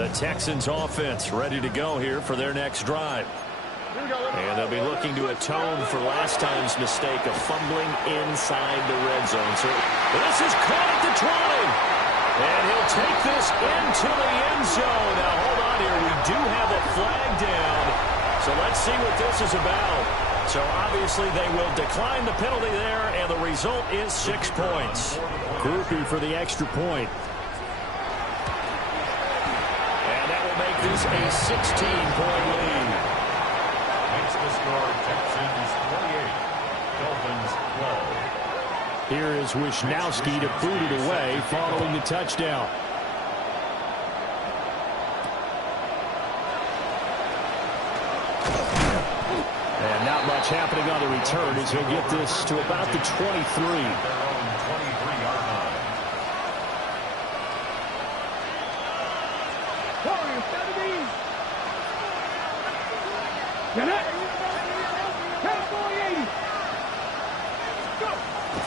The Texans offense ready to go here for their next drive. And they'll be looking to atone for last time's mistake of fumbling inside the red zone. So this is caught at the 20. And he'll take this into the end zone. Now, hold on here. We do have a flag down. So let's see what this is about. So obviously they will decline the penalty there, and the result is 6 points. Groupie for the extra point. And that will make this a 16-point lead. Makes the score Texans 28, Dolphins 12. Here is Wisnowski to boot it away following the touchdown. And not much happening on the return as he'll get this to about the 23.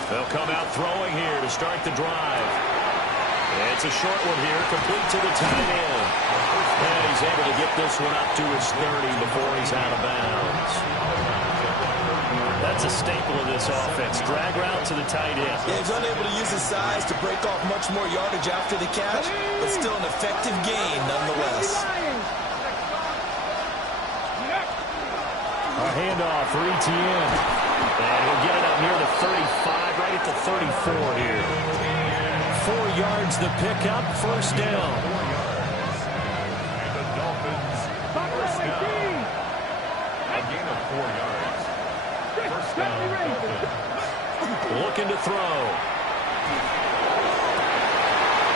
They'll come out throwing here to start the drive. It's a short one here, complete to the tight end. And he's able to get this one up to his 30 before he's out of bounds. That's a staple of this offense. Drag route to the tight end. Yeah, he's unable to use his size to break off much more yardage after the catch, but still an effective gain nonetheless. A handoff for Etienne. And he'll get it up near the 35, right at the 34 here. 4 yards the pickup, first down. And the Dolphins first down. A gain of 4 yards. First down, Dolphins. Looking to throw.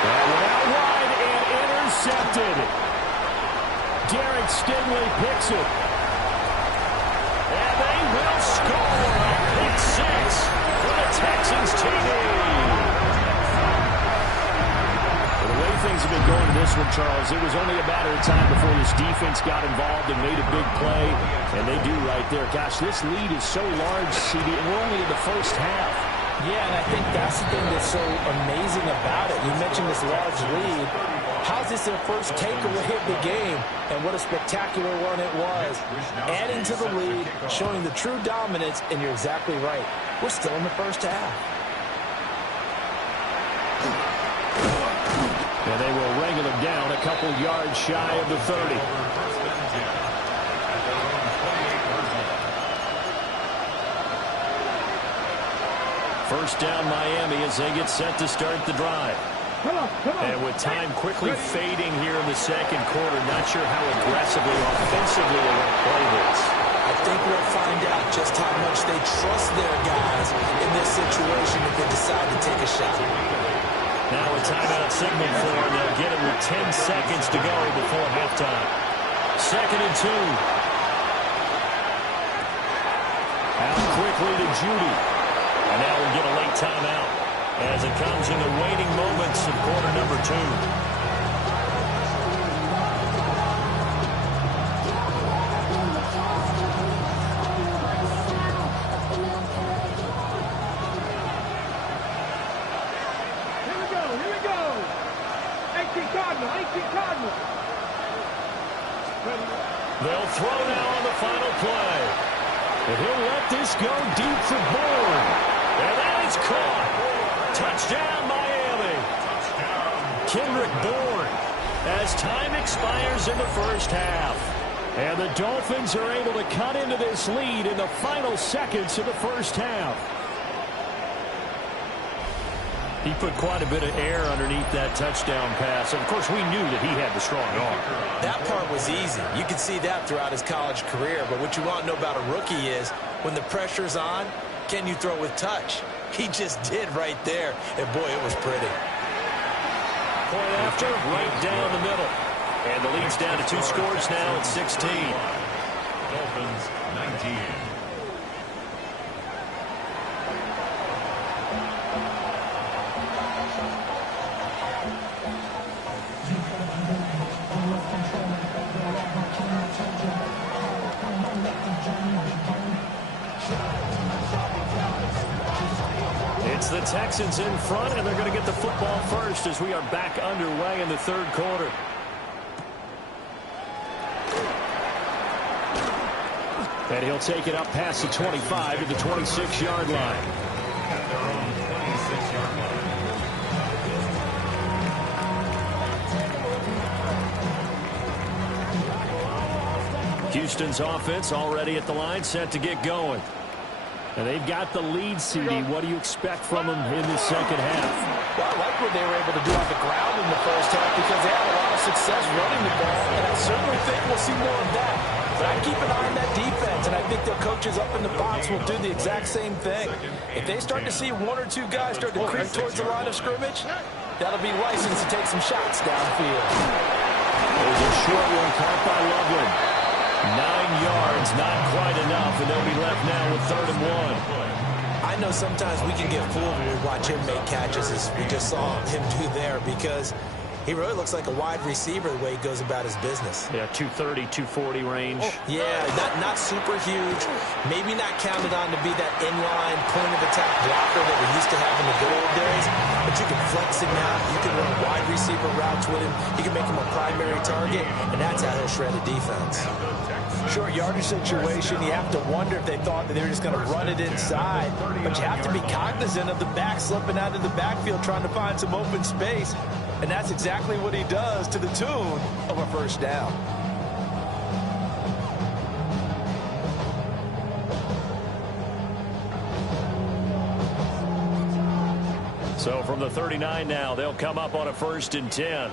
That one out wide and intercepted. Derek Stingley picks it. And they will score a pick 6 for the Texans TD. The way things have been going to this one, Charles, it was only a matter of time before this defense got involved and made a big play, and they do right there. Gosh, this lead is so large, CD, and we're only in the first half. Yeah, and I think that's the thing that's so amazing about it. You mentioned this large lead. How's this their first takeaway of the game? And what a spectacular one it was. Adding to the lead, showing the true dominance, and you're exactly right. We're still in the first half. And they will wrangle him down a couple yards shy of the 30. First down Miami as they get set to start the drive. And with time quickly fading here in the second quarter, not sure how aggressively, offensively they want to play this. I think we'll find out just how much they trust their guys in this situation if they decide to take a shot. Now a timeout signal for them. They'll get it with 10 seconds to go before halftime. 2nd and 2. Out quickly to Judy. And now we'll get a late timeout as it comes in the waning moments of quarter number 2. Here we go. 18 Cardinal. They'll throw now on the final play. And he'll let this go deep for Bourne. And that is caught. Touchdown, Miami. Kendrick Bourne. As time expires in the first half. And the Dolphins are able to cut into this lead in the final seconds of the first half. He put quite a bit of air underneath that touchdown pass. Of course, we knew that he had the strong arm. That part was easy. You could see that throughout his college career. But what you want to know about a rookie is when the pressure's on, can you throw with touch? He just did right there. And, boy, it was pretty. Point after, right down the middle. And the lead's down to 2 scores now at 16. Dolphins 19. It's the Texans in front, and they're going to get the football first as we are back underway in the third quarter. And he'll take it up past the 25 to the 26-yard line. At their own 26-yard line. Houston's offense already at the line, set to get going. And they've got the lead, CD. What do you expect from them in the second half? Well, I like what they were able to do on the ground in the first half because they had a lot of success running the ball, and I certainly think we'll see more of that. But I keep an eye on that defense, and I think their coaches up in the box will do the exact same thing. If they start to see one or two guys start to creep towards the line of scrimmage, that'll be license to take some shots downfield. There's a short one caught by Loveland. 9 yards, not quite enough, and they'll be left now with 3rd and 1. I know sometimes we can get fooled when we watch him make catches, as we just saw him do there, because he really looks like a wide receiver the way he goes about his business. Yeah, 230, 240 range. Yeah, not super huge. Maybe not counted on to be that inline point-of-attack blocker that we used to have in the good old days. But you can flex him out. You can run wide receiver routes with him. You can make him a primary target, and that's how he'll shred a defense. Short yardage situation, you have to wonder if they thought that they were just going to run it inside. But you have to be cognizant of the back slipping out of the backfield trying to find some open space. And that's exactly what he does, to the tune of a first down. So from the 39 now, they'll come up on a 1st and 10.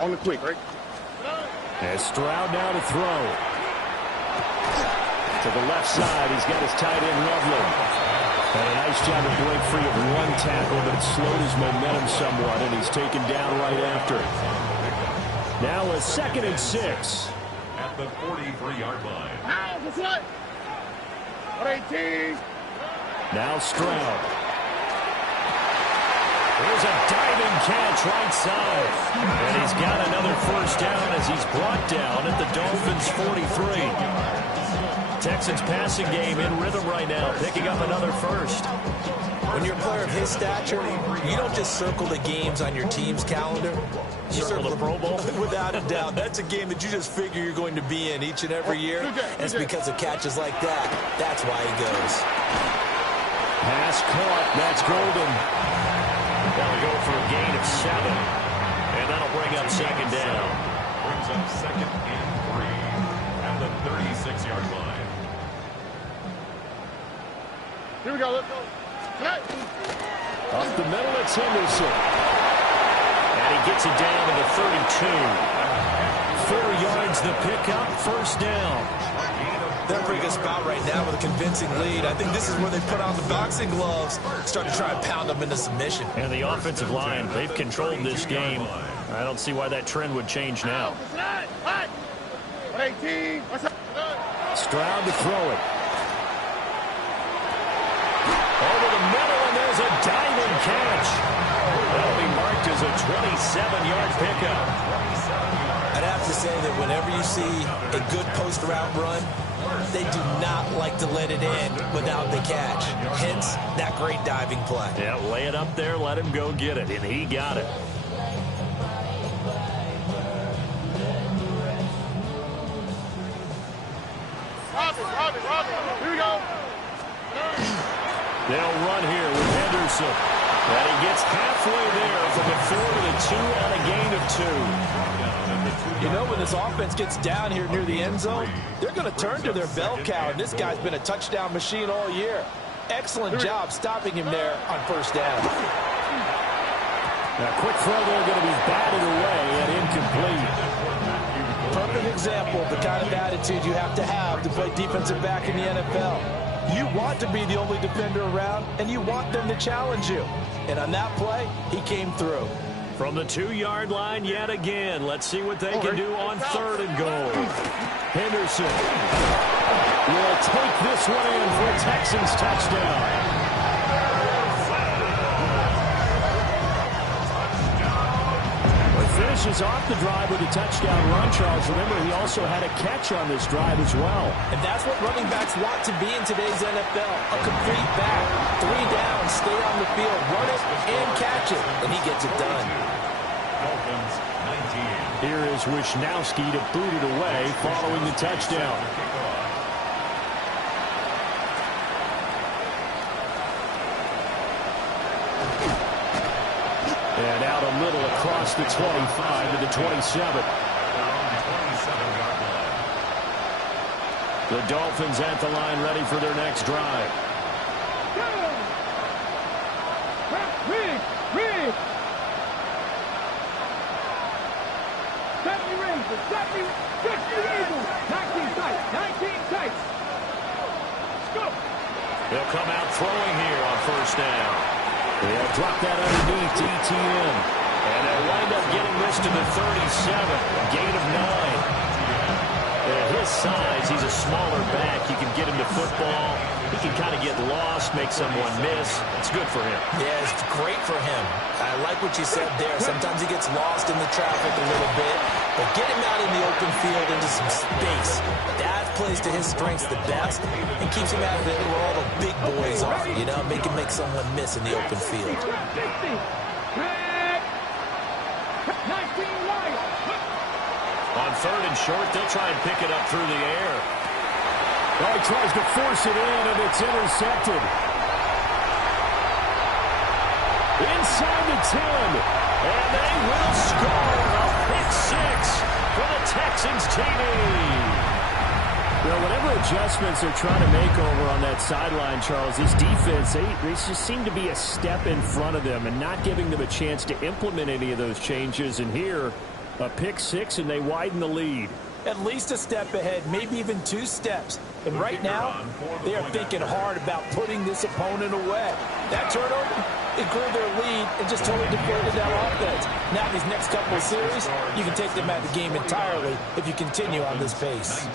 On the quick, right? And Stroud now to throw. To the left side, he's got his tight end, Loveland. And a nice job to break free of one tackle, but it slowed his momentum somewhat, and he's taken down right after. Now a 2nd and 6. At the 43-yard line. Now Stroud. Here's a diving catch right side. And he's got another first down as he's brought down at the Dolphins' 43. Texans passing game in rhythm right now, picking up another first. When you're a player of his stature, you don't just circle the games on your team's calendar. You circle the Pro Bowl? Without a doubt. That's a game that you just figure you're going to be in each and every year. And it's because of catches like that. That's why he goes. Pass caught. That's Golden. That'll go for a gain of 7. And that'll bring up 2nd down. Brings up 2nd and 3 at the 36-yard line. Here we go, let's go. Up the middle, it's Henderson. And he gets it down to the 32. 4 yards the pickup, first down. They're in a pretty good spot right now with a convincing lead. I think this is where they put on the boxing gloves, start to try and pound them into submission. And the offensive line, they've controlled this game. I don't see why that trend would change now. Stroud to throw it. Over the middle, and there's a diving catch. That'll be marked as a 27-yard pickup. I'd have to say that whenever you see a good post route run, they do not like to let it in without the catch. Hence, that great diving play. Yeah, lay it up there, let him go get it, and he got it. Here we go. They'll run here with Henderson. And he gets halfway there from the 4 to the 2 on a gain of 2. You know, when this offense gets down here near the end zone, they're going to turn to their bell cow, and this guy's been a touchdown machine all year. Excellent job stopping him there on first down. Now, quick throw there going to be batted away and incomplete. Perfect example of the kind of attitude you have to play defensive back in the NFL. You want to be the only defender around, and you want them to challenge you. And on that play, he came through. From the 2-yard line yet again. Let's see what they can do on 3rd and goal. Henderson will take this one in for a Texans touchdown. Finishes off the drive with a touchdown run, Charles. Remember, he also had a catch on this drive as well. And that's what running backs want to be in today's NFL. A complete back. 3 downs, stay on the field, run it, and catch it. And he gets it done. Dolphins, 19. Here is Wishnowski to boot it away following the touchdown. a little across the 25 to the 27. The Dolphins at the line, ready for their next drive. They'll come out throwing here on first down. They'll drop that underneath to ETN. And they'll wind up getting this to the 37. A gain of 9. At his size, he's a smaller back. You can get him to football. He can kind of get lost, make someone miss. It's good for him. Yeah, it's great for him. I like what you said there. Sometimes he gets lost in the traffic a little bit. But get him out in the open field into some space. That plays to his strengths the best and keeps him out of there where all the big boys are. You know, make someone miss in the open field. On third and short, they'll try and pick it up through the air. Oh, he tries to force it in, and it's intercepted. Inside the 10. And they will score a pick six for the Texans TD. Well, whatever adjustments they're trying to make over on that sideline, Charles, this defense, they just seem to be a step in front of them and not giving them a chance to implement any of those changes. And here, a pick six, and they widen the lead. At least a step ahead, maybe even 2 steps. And right now, they are thinking hard about putting this opponent away. That turnover, it grew their lead and just totally deflated that offense. Now these next couple of series, you can take them out of the game entirely if you continue on this pace.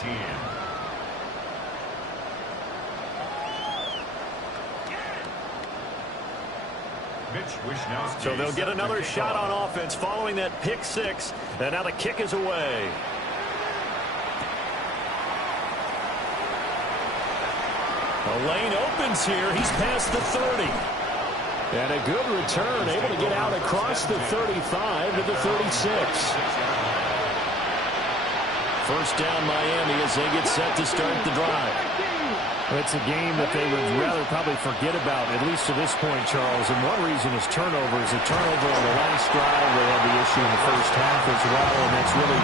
So they'll get another shot on offense following that pick six. And now the kick is away. The lane opens here. He's past the 30. And a good return, able to get out across the 35 to the 36. First down Miami as they get set to start the drive. It's a game that they would rather probably forget about, at least to this point, Charles. And one reason is turnovers. A turnover on the last drive. They had the issue in the first half as well, and that's really,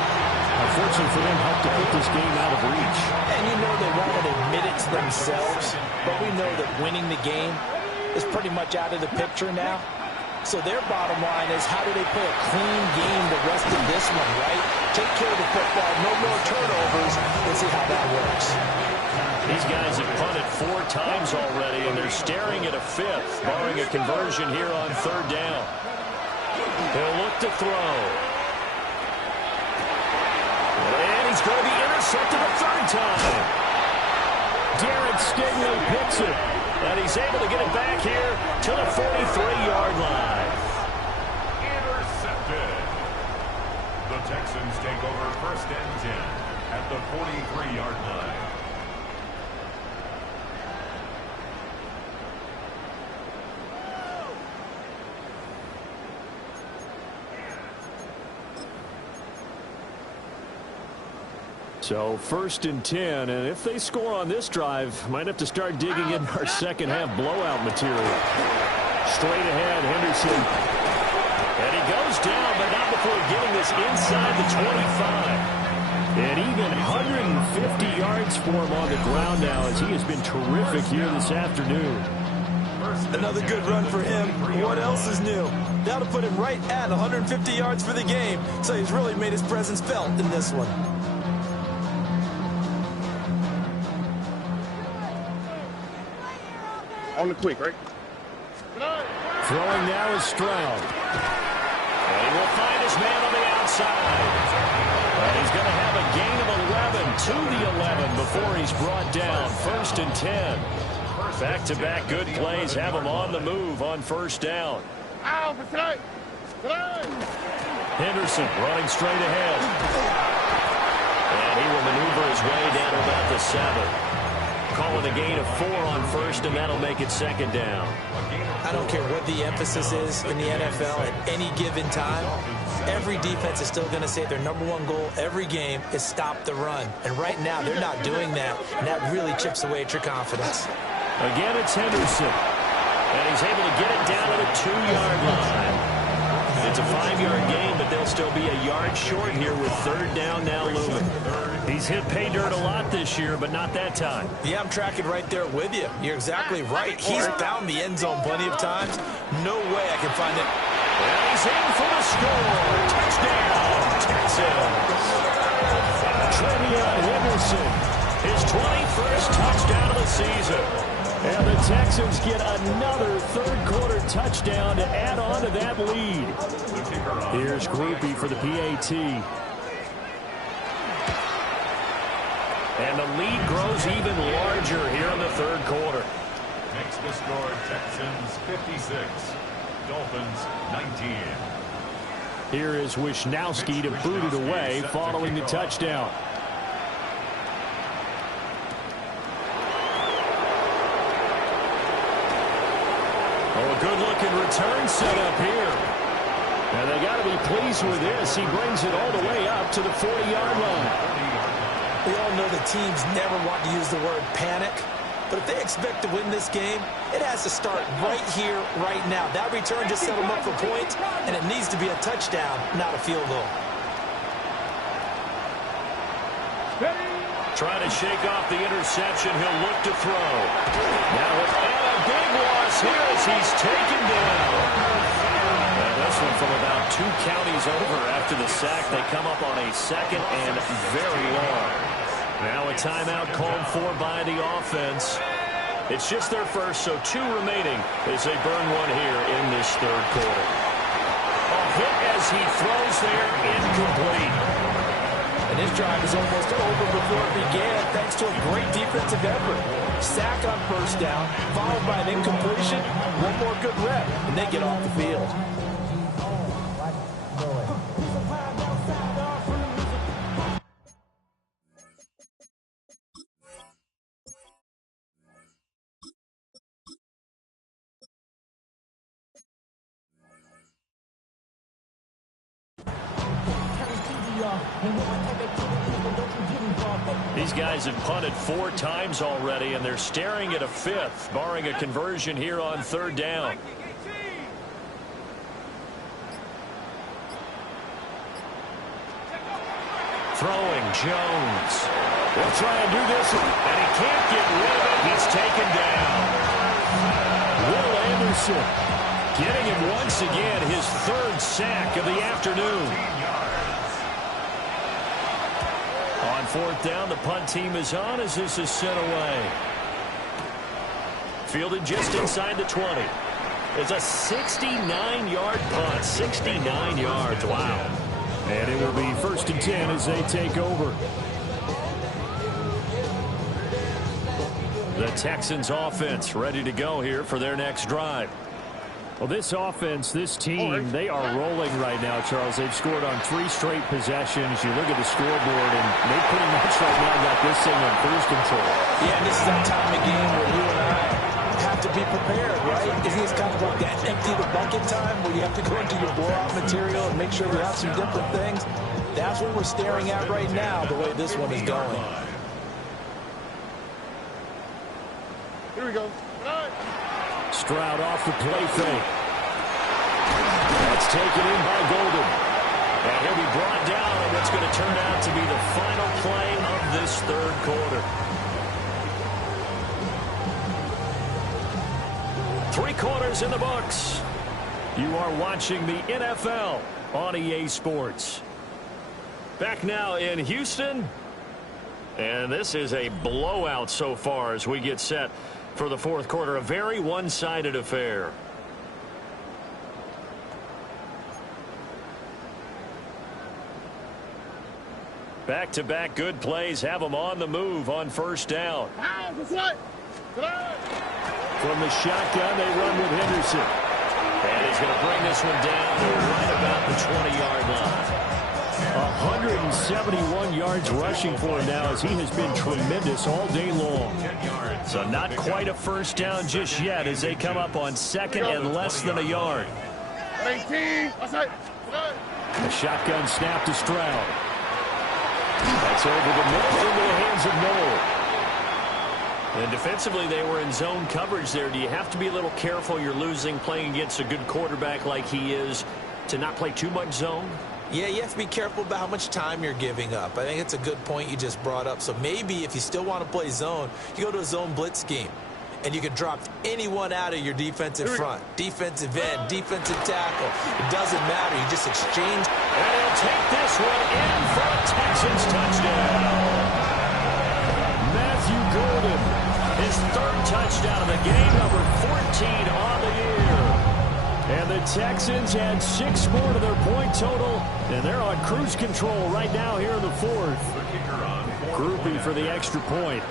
unfortunately for them, helped to put this game out of reach. And you know they won't admit it to themselves, but we know that winning the game is pretty much out of the picture now. So their bottom line is, how do they play a clean game the rest of this one, right? Take care of the football, no more turnovers. Let's see how that works. These guys have punted 4 times already, and they're staring at a 5th, barring a conversion here on third down. He'll look to throw. And he's going to be intercepted a 3rd time. Derek Stingley picks it. And he's able to get it back here to the 43-yard line. Intercepted. The Texans take over 1st and 10 at the 43-yard line. So 1st and 10, and if they score on this drive, might have to start digging in our second half blowout material. Straight ahead, Henderson. And he goes down, but not before getting this inside the 25. And even 150 yards for him on the ground now, as he has been terrific here this afternoon. Another good run for him. What else is new? That'll put him right at 150 yards for the game, so he's really made his presence felt in this one. On the quick, right? Throwing now is Stroud. And he will find his man on the outside. And he's going to have a gain of 11 to the 11 before he's brought down. 1st and 10. Back-to-back good plays have him on the move on 1st down. Henderson running straight ahead. And he will maneuver his way down to about the 7. Calling a gain of 4 on 1st, and that'll make it 2nd down. I don't care what the emphasis is in the NFL at any given time. Every defense is still going to say their #1 goal every game is stop the run. And right now, they're not doing that, and that really chips away at your confidence. Again, it's Henderson. And he's able to get it down to the 2-yard line. It's a 5-yard gain, but they'll still be a yard short here with third down now looming. He's hit pay dirt a lot this year, but not that time. Yeah, I'm tracking right there with you. You're exactly right. He's found the end zone plenty of times. No way I can find it. And he's in for the score. Touchdown, Texans. Trevion Henderson, his 21st touchdown of the season. And the Texans get another third-quarter touchdown to add on to that lead. Here's Groupie for the PAT. And the lead grows even larger here in the third quarter. Makes the score Texans 56, Dolphins 19. Here is Wisnowski to boot it away following the touchdown. Oh, a good-looking return set up here. And they got to be pleased with this. He brings it all the way up to the 40-yard line. We all know the teams never want to use the word panic. But if they expect to win this game, it has to start right here, right now. That return just set them up for points, and it needs to be a touchdown, not a field goal. Trying to shake off the interception. He'll look to throw. Now a big loss here as he's taken down. And this one from about 2 counties over after the sack. They come up on a second and very long. Now a timeout called for by the offense. It's just their first, so 2 remaining as they burn one here in this third quarter. A hit as he throws there, incomplete. And this drive is almost over before it began thanks to a great defensive effort. Sack on first down, followed by an incompletion. One more good rep, and they get off the field. These guys have punted 4 times already, and they're staring at a 5th, barring a conversion here on third down. Throwing, Jones. He'll try and do this, and he can't get rid of it. He's taken down. Will Anderson getting him once again, his 3rd sack of the afternoon. On fourth down, the punt team is on as this is sent away. Fielded just inside the 20. It's a 69-yard punt. 69 yards. Wow. And it will be 1st and 10 as they take over. The Texans offense ready to go here for their next drive. Well, this offense, this team, they are rolling right now, Charles. They've scored on 3 straight possessions. You look at the scoreboard, and they pretty much right now got this thing on cruise control. Yeah, and this is that time of game where you and I have to be prepared, right? Isn't this kind of like that empty the bucket time where you have to go into your blowout material and make sure we have some different things? That's what we're staring at right now, the way this one is going. Here we go. Stroud off the play fake. That's taken in by Golden. And he'll be brought down on what's going to turn out to be the final play of this third quarter. 3 quarters in the books. You are watching the NFL on EA Sports. Back now in Houston. And this is a blowout so far as we get set for the fourth quarter. A very one-sided affair. Back-to-back good plays have them on the move on first down. From the shotgun, they run with Henderson. And he's going to bring this one down to right about the 20-yard line. 171 yards rushing for him now as he has been tremendous all day long. So not quite a first down just yet as they come up on second and less than a yard. 18. A shotgun snap to Stroud. That's over the middle into the hands of Noel. And defensively, they were in zone coverage there. Do you have to be a little careful? You're losing playing against a good quarterback like he is. to not play too much zone? Yeah, you have to be careful about how much time you're giving up. I think it's a good point you just brought up. So maybe if you still want to play zone, you go to a zone blitz scheme. And you can drop anyone out of your defensive front. Defensive end, defensive tackle. It doesn't matter. You just exchange. And he'll take this one in for a Texans touchdown. Matthew Golden, his third touchdown of the game, number 14 on the year. And the Texans add 6 more to their point total, and they're on cruise control right now here in the fourth. Grouping for the extra point.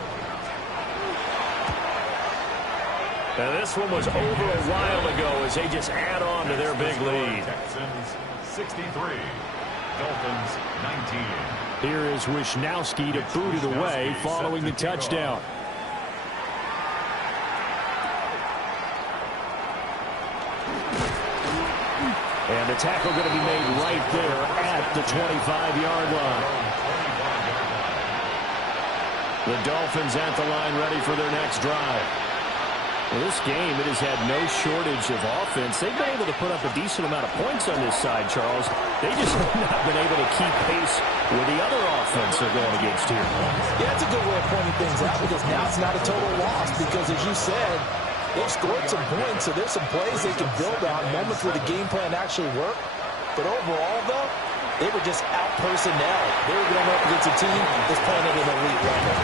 And this one was over a while ago as they just add on to their big lead. Texans 63, Dolphins 19. Here is Wisnowski to boot it away following the touchdown. And the tackle going to be made right there at the 25-yard line. The Dolphins at the line ready for their next drive. Well, this game, it has had no shortage of offense. They've been able to put up a decent amount of points on this side, Charles. They just have not been able to keep pace with the other offense they're going against here. Yeah, it's a good way of pointing things out because now it's not a total loss because, as you said, they've scored some points, so there's some plays they can build on, moments where the game plan actually worked. But overall, though, they were just out-personnel. They were going up against a team that's playing at an elite level.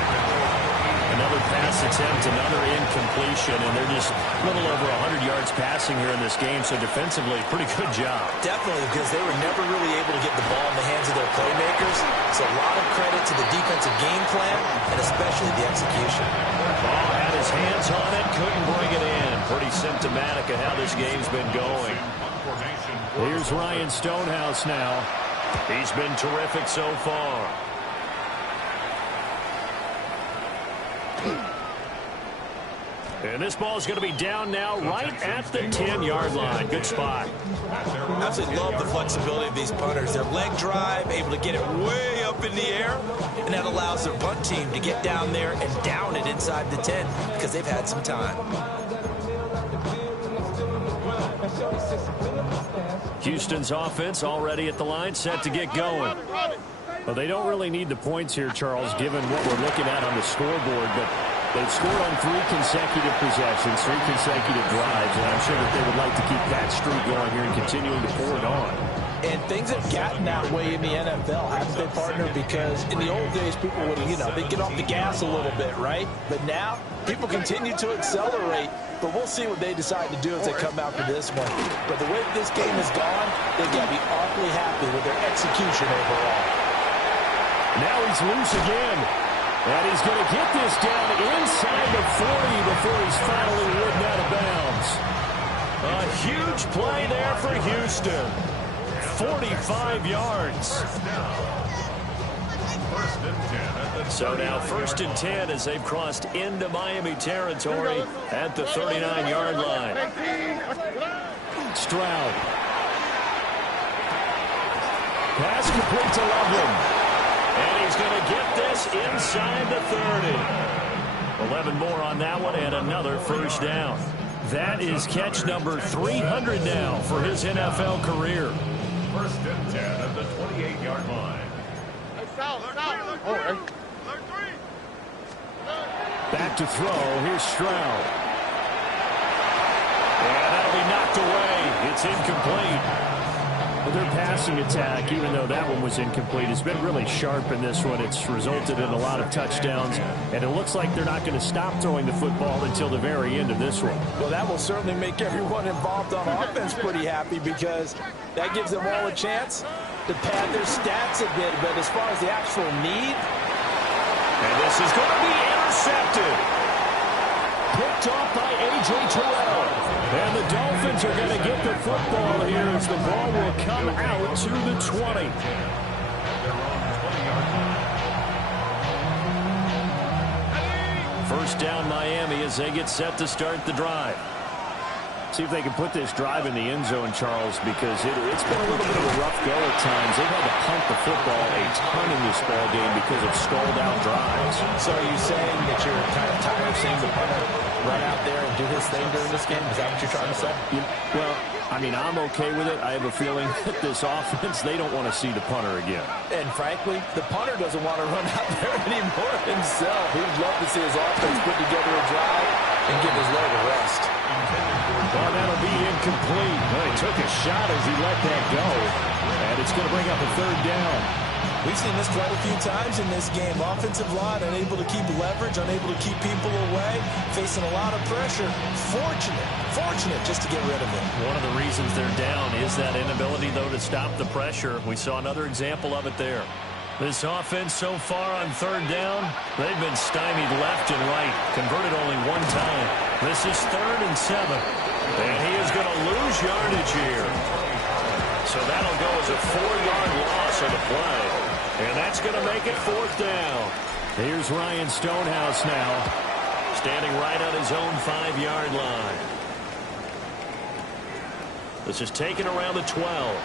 Another pass attempt, another incompletion, and they're just a little over 100 yards passing here in this game, so defensively, pretty good job. Definitely, because they were never really able to get the ball in the hands of their playmakers. So a lot of credit to the defensive game plan, and especially the execution. Ball had his hands on it, couldn't bring it in. Pretty symptomatic of how this game's been going. Here's Ryan Stonehouse now. He's been terrific so far. And this ball is going to be down now right at the 10-yard line. Good spot. I absolutely love the flexibility of these punters. Their leg drive, able to get it way up in the air, and that allows their punt team to get down there and down it inside the 10 because they've had some time. Houston's offense already at the line, set to get going. Well, they don't really need the points here, Charles, given what we're looking at on the scoreboard, but they've scored on 3 consecutive possessions, 3 consecutive drives, and I'm sure that they would like to keep that streak going here and continuing to pour it on. And things have gotten that way in the NFL, haven't they, partner? Because in the old days, people would, they'd get off the gas a little bit, right? But now, people continue to accelerate, but we'll see what they decide to do as they come out for this one. But the way this game has gone, they've got to be awfully happy with their execution overall. Now he's loose again. And he's going to get this down inside the 40 before he's finally ridden out of bounds. A huge play there for Houston. 45 yards. So now 1st and 10 as they've crossed into Miami territory at the 39-yard line. Stroud. Pass complete to Loveland. And he's going to get this inside the 30. 11 more on that one and another first down. That is catch number 300 now for his NFL career. 1st and 10 at the 28-yard line. Back to throw. Here's Stroud. And that'll be knocked away. It's incomplete. But their passing attack, even though that one was incomplete, has been really sharp in this one. It's resulted in a lot of touchdowns, and it looks like they're not going to stop throwing the football until the very end of this one. Well, that will certainly make everyone involved on offense pretty happy because that gives them all a chance to pad their stats a bit. But as far as the actual need, and this is going to be intercepted. Picked off by A.J. Terrell. And the Dolphins are going to get the football here as the ball will come out to the 20. First down Miami as they get set to start the drive. See if they can put this drive in the end zone, Charles, because it's been a little bit of a rough go at times. They've had to punt the football a ton in this ball game because of stalled-out drives. So are you saying that you're kind of tired of seeing the punter run out there and do his thing during this game? Is that what you're trying to say? Well, I mean, I'm okay with it. I have a feeling that this offense, they don't want to see the punter again. And frankly, the punter doesn't want to run out there anymore himself. He'd love to see his offense put together a drive and give his leg a rest. Well, that'll be incomplete. Well, he took a shot as he let that go. And it's going to bring up a third down. We've seen this quite a few times in this game. Offensive line unable to keep leverage, unable to keep people away, facing a lot of pressure. Fortunate just to get rid of it. One of the reasons they're down is that inability, though, to stop the pressure. We saw another example of it there. This offense so far on third down, they've been stymied left and right, converted only one time. This is 3rd and 7, and he is going to lose yardage here. So that'll go as a 4-yard loss on the play, and that's going to make it 4th down. Here's Ryan Stonehouse now, standing right on his own 5-yard line. This is taken around the 12.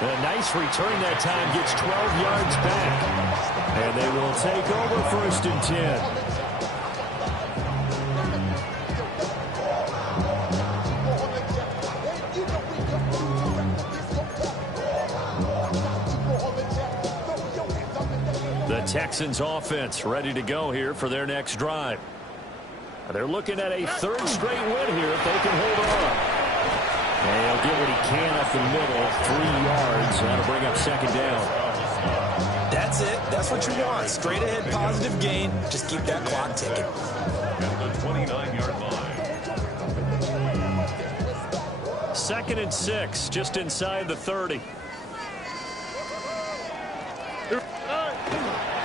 A nice return that time, gets 12 yards back. And they will take over 1st and 10. The Texans offense ready to go here for their next drive. They're looking at a 3rd straight win here if they can hold on. And he'll get what he can up the middle, 3 yards. That'll bring up 2nd down. That's it. That's what you want. Straight ahead, positive gain. Just keep that clock ticking. At the 29-yard line. 2nd and 6, just inside the 30.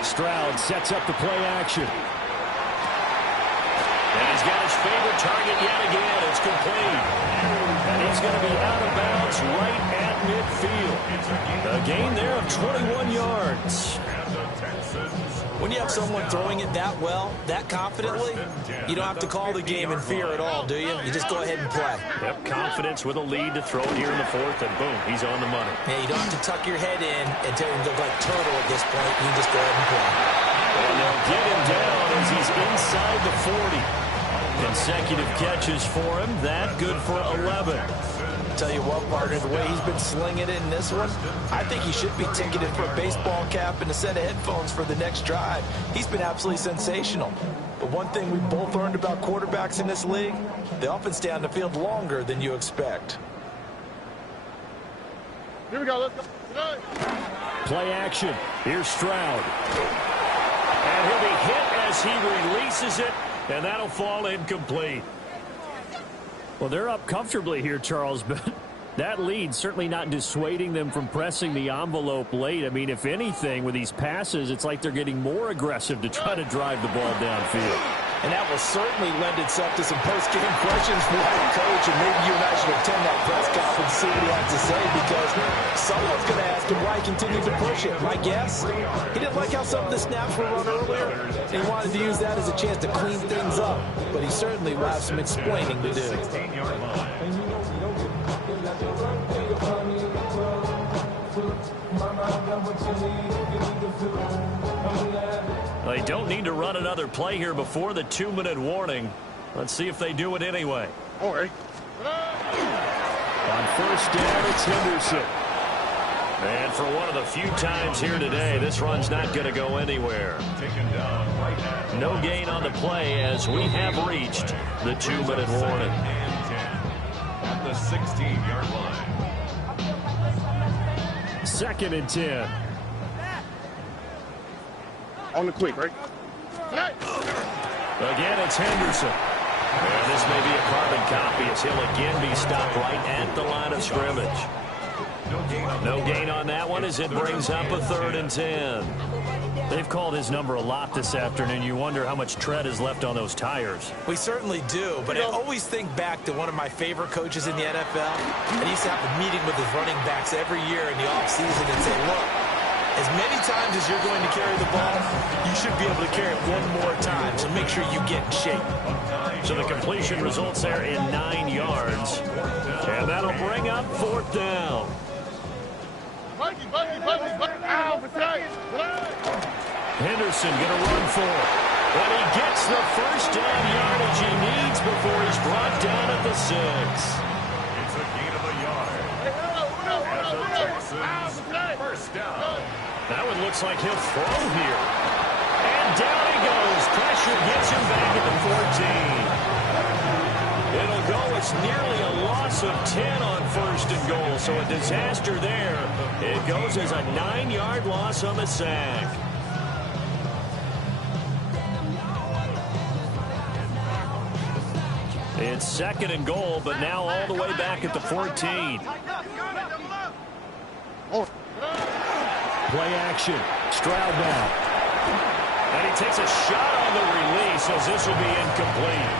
Stroud sets up the play action. And he's got his favorite target yet again. It's complete. And he's going to be out of bounds right at midfield. A gain there of 21 yards. When you have someone throwing it that well, that confidently, you don't have to call the game in fear at all, do you? You just go ahead and play. Yep, confidence with a lead to throw it here in the 4th, and boom, he's on the money. Yeah, you don't have to tuck your head in and tell him to look like turtle at this point. You just go ahead and play. And they'll get him down as he's inside the 40. Consecutive catches for him. That good for 11. Tell you what, partner, the way he's been slinging it in this one, I think he should be ticketed for a baseball cap and a set of headphones for the next drive. He's been absolutely sensational. But one thing we both learned about quarterbacks in this league, they often stay on the field longer than you expect. Here we go. Let's go. Play action. Here's Stroud. And he'll be hit as he releases it, and that'll fall incomplete. Well, they're up comfortably here, Charles, but that lead certainly not dissuading them from pressing the envelope late. I mean, if anything, with these passes, it's like they're getting more aggressive to try to drive the ball downfield. And that will certainly lend itself to some post-game questions for the head coach, and maybe you and I should attend that press conference and see what he has to say, because someone's going to ask him why he continued to push it. My guess, he didn't like how some of the snaps were run earlier, and he wanted to use that as a chance to clean things up. But he certainly will have some explaining to do. They don't need to run another play here before the 2-minute warning. Let's see if they do it anyway. All right. On 1st down, it's Henderson. And for one of the few times here today, this run's not going to go anywhere. No gain on the play as we have reached the 2-minute warning. At the 16-yard line. 2nd and 10. On the quick, right? Again, it's Henderson. And this may be a carbon copy as he'll again be stopped right at the line of scrimmage. No gain on that one as it brings up a 3rd and 10. They've called his number a lot this afternoon. You wonder how much tread is left on those tires. We certainly do, but I always think back to one of my favorite coaches in the NFL. And he used to have a meeting with his running backs every year in the offseason and say, look, As many times as you're going to carry the ball, you should be able to carry it one more time, so make sure you get in shape. So the completion results there in 9 yards. And that'll bring up 4th down. Henderson going to run for it. And he gets the first down yardage he needs before he's brought down at the 6. It's a gain of a yard. And the Texans, first down. That one looks like he'll throw here. And down he goes. Pressure gets him back at the 14. It'll go. It's nearly a loss of 10 on 1st and goal. So a disaster there. It goes as a 9-yard loss on the sack. It's 2nd and goal, but now all the way back at the 14. Play action. Stroud now. And he takes a shot on the release as this will be incomplete.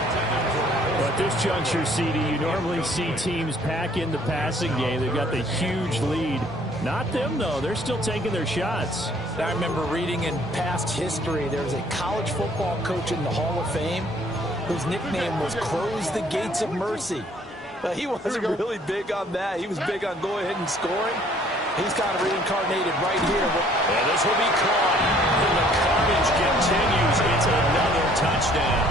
At this juncture, CD, you normally see teams pack in the passing game. They've got the huge lead. Not them, though. They're still taking their shots. I remember reading in past history, there was a college football coach in the Hall of Fame whose nickname was Close the Gates of Mercy. He wasn't really big on that. He was big on going ahead and scoring. He's kind of reincarnated right here. And this will be caught. And the carnage continues. It's another touchdown.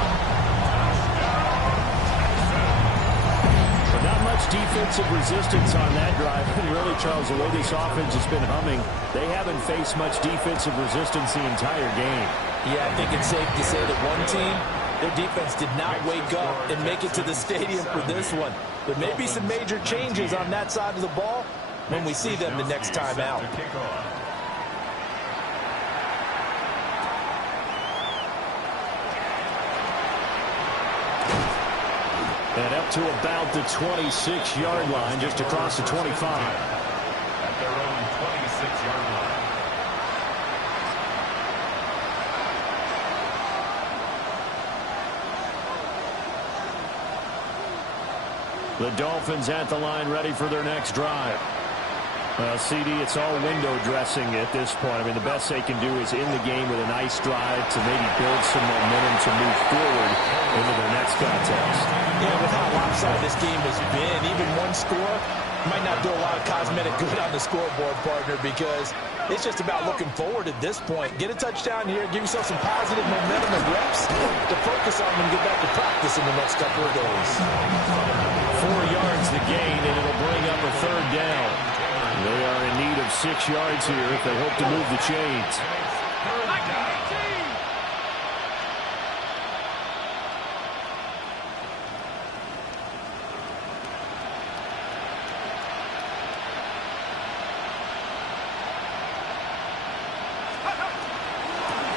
But not much defensive resistance on that drive. And really, Charles, the way this offense has been humming, they haven't faced much defensive resistance the entire game. Yeah, I think it's safe to say that one team, their defense did not wake up and make it to the stadium for this one. There may be some major changes on that side of the ball when we see them the next time out. And up to about the 26-yard line, just across the 25. At their own 26-yard line. The Dolphins at the line, ready for their next drive. Well, CD, it's all window dressing at this point. I mean, the best they can do is in the game with a nice drive to maybe build some momentum to move forward into their next contest. Yeah, with how lopsided this game has been, even one score might not do a lot of cosmetic good on the scoreboard, partner, because it's just about looking forward at this point. Get a touchdown here, give yourself some positive momentum and reps to focus on and get back to practice in the next couple of days. 4 yards the gain, and it'll bring up a 3rd down. They are in need of 6 yards here if they hope to move the chains.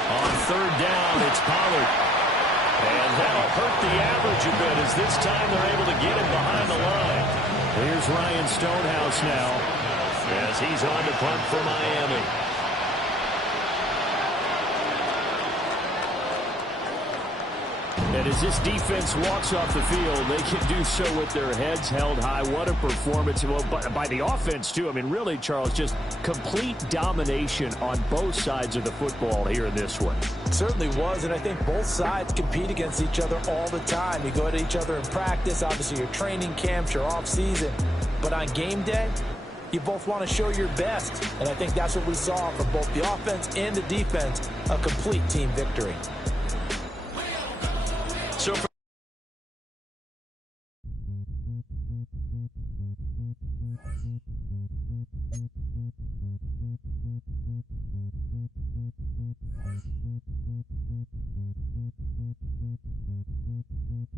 On 3rd down, it's Pollard. And that'll hurt the average a bit as this time they're able to get him behind the line. Here's Ryan Stonehouse now as he's on to punt for Miami. And as this defense walks off the field, they can do so with their heads held high. What a performance by the offense, too. I mean, really, Charles, just complete domination on both sides of the football here in this one. It certainly was, and I think both sides compete against each other all the time. You go at each other in practice, obviously your training camps, your off-season. But on game day, you both want to show your best. And I think that's what we saw from both the offense and the defense, a complete team victory. So for